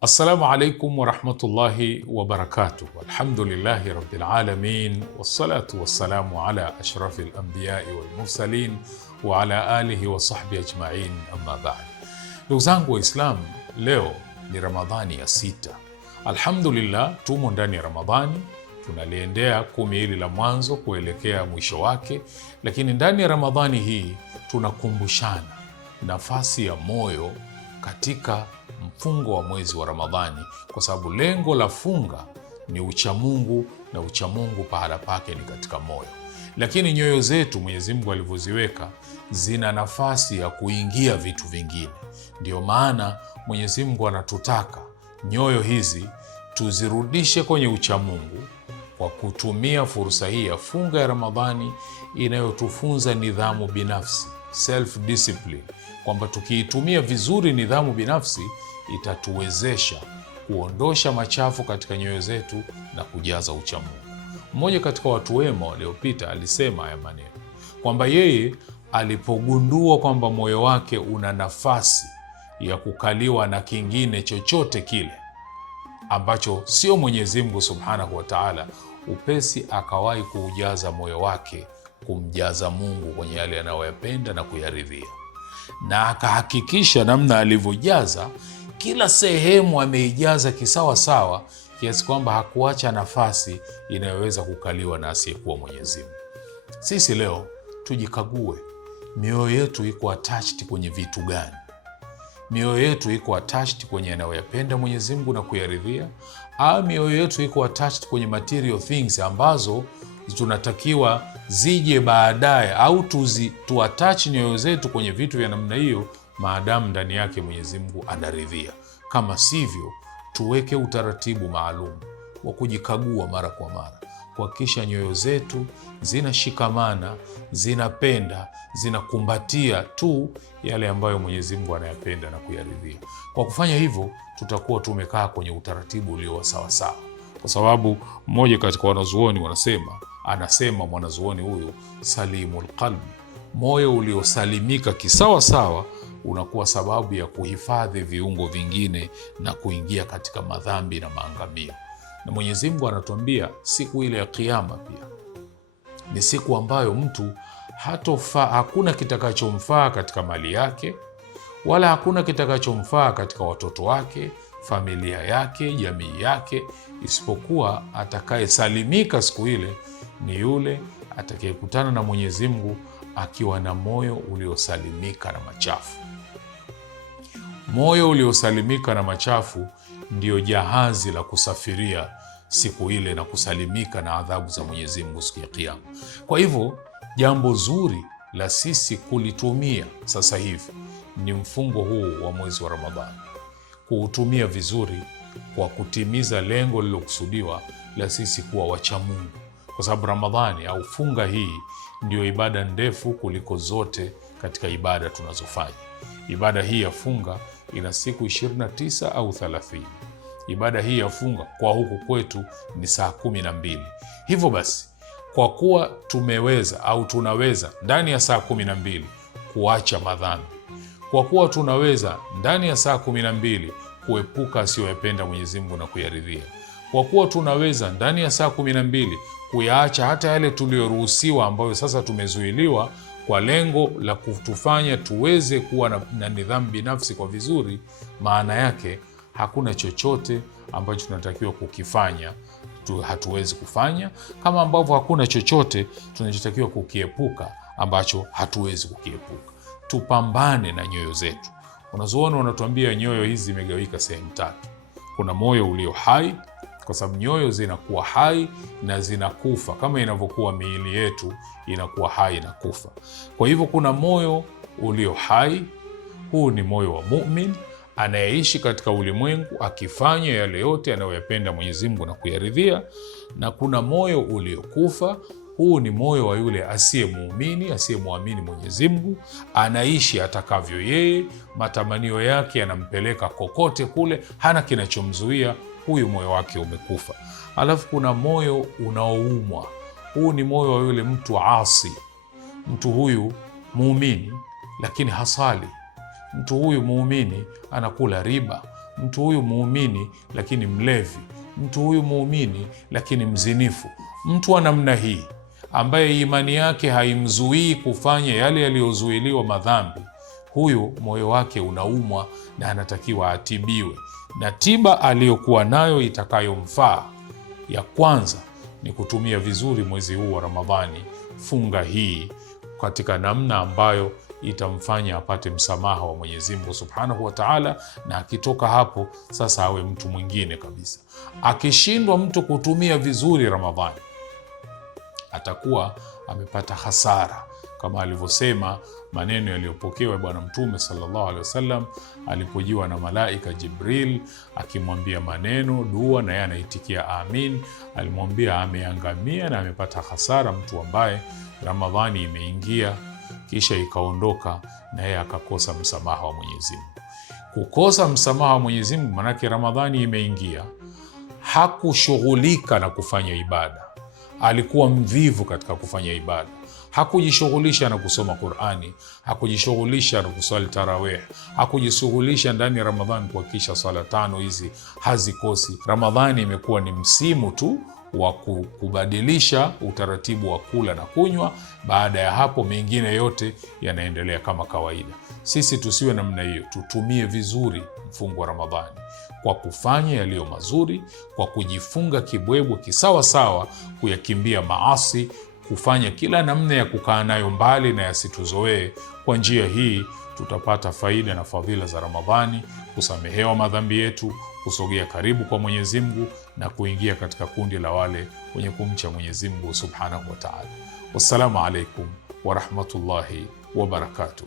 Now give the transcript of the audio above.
Assalamu alaikum warahmatullahi wabarakatuh. Alhamdulillahi rabbil alamin, wassalatu wassalamu ala ashrafil anbiyai wal mursalin wa ala alihi wa sahbihi ajma'in, amma ba'd. Ndugu zangu Waislamu, leo ni Ramadhani ya 6. Alhamdulillah, tumo ndani ya Ramadhani, tunaliendea 10 hili la mwanzo kuelekea mwisho wake, lakini ndani ya Ramadhani hii tunakumbushana nafasi ya moyo katika mfungo wa mwezi wa Ramadhani, kwa sababu lengo la funga ni uchamungu, na uchamungu pahala pake ni katika moyo. Lakini nyoyo zetu Mwenyezi Mungu alivyoziweka zina nafasi ya kuingia vitu vingine. Ndio maana Mwenyezi Mungu anatutaka nyoyo hizi tuzirudishe kwenye uchamungu kwa kutumia fursa hii ya funga ya Ramadhani inayotufunza nidhamu binafsi, self discipline, kwamba tukiitumia vizuri nidhamu binafsi itatuwezesha kuondosha machafu katika nyoyo zetu na kujaza uchamungu. Mmoja katika watu wema waliopita alisema haya maneno, kwamba yeye alipogundua kwamba moyo wake una nafasi ya kukaliwa na kingine chochote kile ambacho sio Mwenyezi Mungu Subhanahu wa Ta'ala, upesi akawahi kuujaza moyo wake kumjaza Mungu kwenye yale anayoyapenda na kuyaridhia, na akahakikisha namna alivyojaza kila sehemu ameijaza kisawa sawa, kiasi kwamba hakuacha nafasi inayoweza kukaliwa na asiyekuwa Mwenyezi Mungu. Sisi leo tujikague, mioyo yetu iko attached kwenye vitu gani? Mioyo yetu iko attached kwenye anayoyapenda Mwenyezi Mungu na kuyaridhia, au mioyo yetu iko attached kwenye material things ambazo tunatakiwa zije baadaye, au tuattach nyoyo zetu kwenye vitu vya namna hiyo maadamu ndani yake Mwenyezi Mungu anaridhia? Kama sivyo, tuweke utaratibu maalum wa kujikagua mara kwa mara, kuhakikisha nyoyo zetu zinashikamana, zinapenda, zinakumbatia tu yale ambayo Mwenyezi Mungu anayapenda na kuyaridhia. Kwa kufanya hivyo, tutakuwa tumekaa kwenye utaratibu ulio sawa sawa, kwa sababu mmoja katika wanazuoni anasema mwanazuoni huyu, salimul qalbi, moyo uliosalimika kisawa sawa unakuwa sababu ya kuhifadhi viungo vingine na kuingia katika madhambi na maangamio. Na Mwenyezi Mungu anatuambia siku ile ya Kiyama pia ni siku ambayo mtu hakuna kitakachomfaa katika mali yake, wala hakuna kitakachomfaa katika watoto wake, familia yake, jamii yake, isipokuwa atakayesalimika siku ile ni yule atakayekutana na Mwenyezi Mungu akiwa na moyo uliosalimika na machafu. Moyo uliosalimika na machafu ndio jahazi la kusafiria siku ile na kusalimika na adhabu za Mwenyezi Mungu siku ya Kiyama. Kwa hivyo, jambo zuri la sisi kulitumia sasa hivi ni mfungo huu wa mwezi wa Ramadhani, kuutumia vizuri kwa kutimiza lengo lilokusudiwa la sisi kuwa wacha Mungu, kwa sababu Ramadhani au funga hii ndio ibada ndefu kuliko zote katika ibada tunazofanya. Ibada hii ya funga ina siku 29 au 30. Ibada hii ya funga kwa huku kwetu ni saa 12. Hivyo basi, kwa kuwa tumeweza au tunaweza ndani ya saa 12 kuacha madhambi, kwa kuwa tunaweza ndani ya saa 12 kuepuka asiyoyapenda Mwenyezi Mungu na kuyaridhia, kwa kuwa tunaweza ndani ya saa 12 kuyaacha hata yale tuliyoruhusiwa ambayo sasa tumezuiliwa, kwa lengo la kutufanya tuweze kuwa na nidhamu binafsi kwa vizuri, maana yake hakuna chochote ambacho tunatakiwa kukifanya hatuwezi kufanya, kama ambavyo hakuna chochote tunachotakiwa kukiepuka ambacho hatuwezi kukiepuka. Tupambane na nyoyo zetu. Wanazuoni wanatuambia nyoyo hizi zimegawika sehemu 3. Kuna moyo ulio hai, kwa sababu nyoyo zinakuwa hai na zinakufa kama inavyokuwa miili yetu inakuwa hai na kufa. Kwa hivyo kuna moyo ulio hai, huu ni moyo wa mu'min anayeishi katika ulimwengu akifanya yale yote anayoyapenda Mwenyezi Mungu na kuyaridhia, na kuna moyo uliokufa, huu ni moyo wa yule asiyemuamini, asiyemwamini Mwenyezi Mungu, anaishi atakavyo yeye, matamanio yake yanampeleka kokote kule, hana kinachomzuia. Huyu moyo wake umekufa. Alafu kuna moyo unaoumwa, huu ni moyo wa yule mtu asi. Mtu huyu muumini lakini hasali, Mtu huyu muumini anakula riba, mtu huyu muumini lakini mlevi, mtu huyu muumini lakini mzinifu. Mtu wa namna hii ambaye imani yake haimzuii kufanya yale yaliyozuiliwa madhambi, huyu moyo wake unaumwa na anatakiwa atibiwe, na tiba aliyokuwa nayo itakayomfaa ya kwanza ni kutumia vizuri mwezi huu wa Ramadhani, funga hii katika namna ambayo itamfanya apate msamaha wa Mwenyezi Mungu Subhanahu wa Ta'ala, na akitoka hapo sasa awe mtu mwingine kabisa. Akishindwa mtu kutumia vizuri Ramadhani, atakuwa amepata hasara, kama alivyosema maneno yaliyopokewa Bwana Mtume sallallahu alaihi wasallam alipojiwa na malaika Jibril akimwambia maneno dua, na yeye anaitikia amin. Alimwambia ameangamia na amepata hasara mtu ambaye Ramadhani imeingia kisha ikaondoka na yeye akakosa msamaha wa Mwenyezi Mungu. Kukosa msamaha wa Mwenyezi Mungu manake Ramadhani imeingia, hakushughulika na kufanya ibada, alikuwa mvivu katika kufanya ibada, hakujishughulisha na kusoma Qur'ani, hakujishughulisha na kuswali tarawih, hakujishughulisha ndani ya Ramadhani kuhakikisha swala 5 hizi hazikosi. Ramadhani imekuwa ni msimu tu wa kubadilisha utaratibu wa kula na kunywa. Baada ya hapo mengine yote yanaendelea kama kawaida. Sisi tusiwe namna hiyo, tutumie vizuri mfungo wa Ramadhani kwa kufanya yaliyo mazuri, kwa kujifunga kibwebwe kisawa sawa, kuyakimbia maasi, kufanya kila namna ya kukaa nayo mbali na yasituzoee. Kwa njia hii tutapata faida na fadhila za Ramadhani, kusamehewa madhambi yetu, kusogea karibu kwa Mwenyezi Mungu na kuingia katika kundi la wale wenye kumcha Mwenyezi Mungu Subhanahu wa Ta'ala. Wassalamu alaikum wa rahmatullahi wa barakatuh.